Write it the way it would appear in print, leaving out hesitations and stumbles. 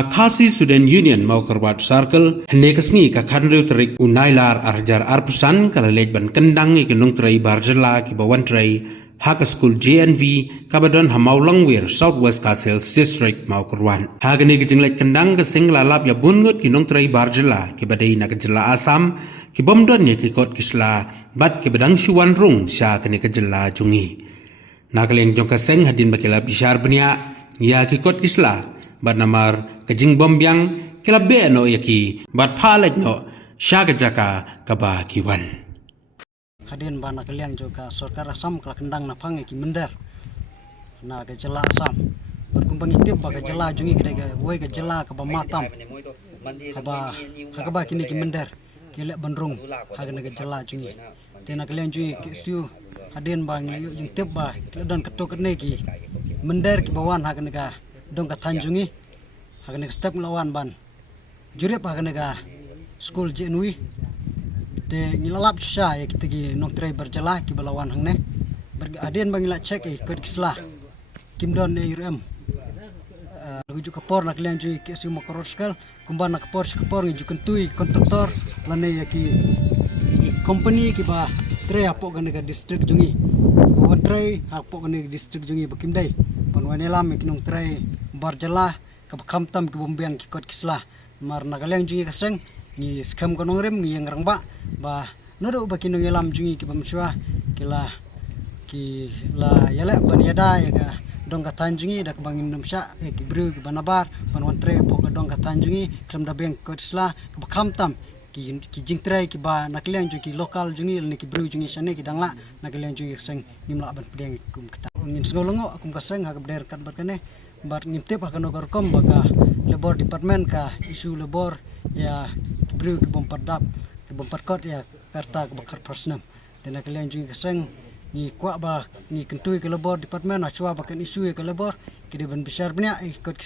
Khasi Student Union mau kerbat circle hene kesni ka kanriu terik unailar arjar arpusan kalalej ban kendang ikenung trai barjela ki bawan trai Haka School JNV kabadon hamau langwir Southwest Castle District mau kerwan. Hagani kejinglet kendang kesing lalap ya bungut kinung trai barjela ki badai na kejela asam ki bomdon ya ki kot kisla bat ki badang syuan rung sya kene kejela jungi. Nakaleng jong keseng hadin bakila bishar benia ya ki kot kisla bat namar kejing bombyang kila be no ya ki bat phalet no sya kejaka kaba kiwan. Hadin bana kaliang juga sorkar asam kala kendang na pange ki mender na ke jela asam berkumpang itip ba ke jela jungi ke woi ke jela ke matam haba kini ki mender kelek bandrung hagana ke jela jungi tena kaliang jungi ki stu hadin bang yu jung tip ba dan ketok ne ki mender ki bawan hagana ka dong ka tanjungi hagana ke step lawan ban jurep hagana ka school jenui de ngilalap sya ya kita gi nok trai berjala ki balawan hangne adien bangila cek kod kislah kimdon e urm ruju kapor nak lian jui ki sumo koroskel kumban nak kapor ngi jukentui kontraktor lane ya ki company ki ba trai apok gane ka district jungi wan trai apok gane district jungi bakimdai ban wanelam ki nong trai berjala ka kamtam ki bombiang ki kod kislah mar nakaliang jungi kaseng ni skam konong rem ni yang rangba ba nodo ba kinong elam jungi ki pamsua kila ki la yala ban yada ya ga dong ka tanjungi da bangin namsha ya ki bru ki banabar ban wan tre po ka dong ka tanjungi klam da beng ko isla ka kamtam ki jingtrai ki ba naklian jungi lokal jungi ni ki bru jungi sane ki dangla naklian jungi seng nimla ban pedeng kum kata ngin sgolongo akum ka seng ha ber kat bar kane bar nimtep ha kanogor kom ba ka labor department ka isu labor ya bru ki bom padap ki bom padkot ya karta ki bakar persnam dan kalian juga keseng ni kuak ba ni kentui ke labor department achua ba kan isu ke labor ki de ban besar benya ikut